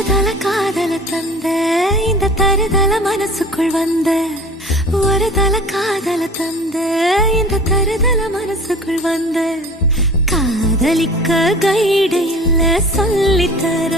தருதல காதல தந்த இந்த தருதல மனசுக்குள் வந்த ஒரு தல காதல தந்த இந்த தருதல மனசுக்குள் வந்த காதலிக்க கைடு இல்ல சொல்லித்தர